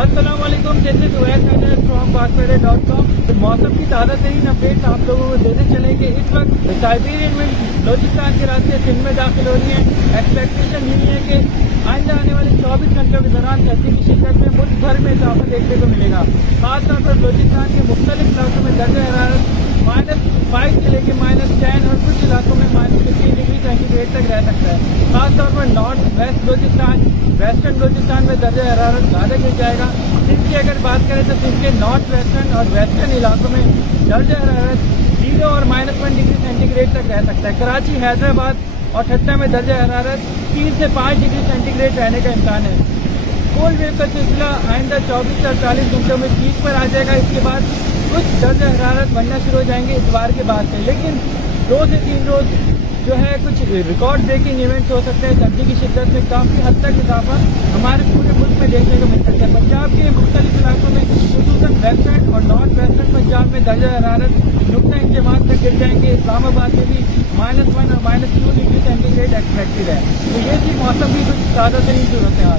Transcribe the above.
अस्सलाम वालेकुम, जैसे .com मौसम की ताज़ा तरीन अपडेट आप लोगों को देते चले कि इस वक्त साइबेरियन विंड बलूचिस्तान के रास्ते सिंध में दाखिल हो रही है। एक्सपेक्टेशन यही है कि आइंदा आने वाले 24 घंटों के दौरान सर्दी की शिद्दत में मुल्क भर में इजाफा देखने को मिलेगा। खासतौर पर बलूचिस्तान के मुख्तलिफ इलाकों में दर्जा हरारत -5 से लेकर -10 और कुछ इलाकों में -15 डिग्री सेंटीग्रेड तक रह सकता है। खासतौर पर north west Balochistan, western Balochistan में दर्जा हरारत ज़्यादा गिर जाएगा। सिंध की अगर बात करें तो सिंध के नॉर्थ वेस्टर्न और वेस्टर्न इलाकों में दर्जा हरारत 0 और -1 डिग्री सेंटीग्रेड तक रह सकता है। कराची, हैदराबाद और ठट्टा में दर्जा हरारत 3 से 5 डिग्री सेंटीग्रेड रहने का इम्कान है। कोल्ड वेव का सिलसिला आइंदा 24 से 48 घंटों में पीक पर आ जाएगा। इसके बाद कुछ दर्जा हरारत बढ़ना शुरू हो जाएंगे इतवार के बाद से, लेकिन 2 से 3 रोज जो है कुछ रिकॉर्ड ब्रेकिंग इवेंट्स हो सकते हैं। सर्दी की शिद्दत में काफ़ी हद तक इजाफा हमारे पूरे मुल्क में देखने को मिल सकता है। पंजाब के मुख्तलिफ इलाकों में खुसूसन वेस्टर्न और नॉर्थ वेस्टर्न पंजाब में दर्जा हरारत नुकता इंजमात तक गिर जाएंगे। इस्लामाबाद में भी -1 और -2 डिग्री सेंटीग्रेड एक्सपेक्टेड है। तो ये थी मौसम की कुछ ताज़ा तरीन सूरत हाल।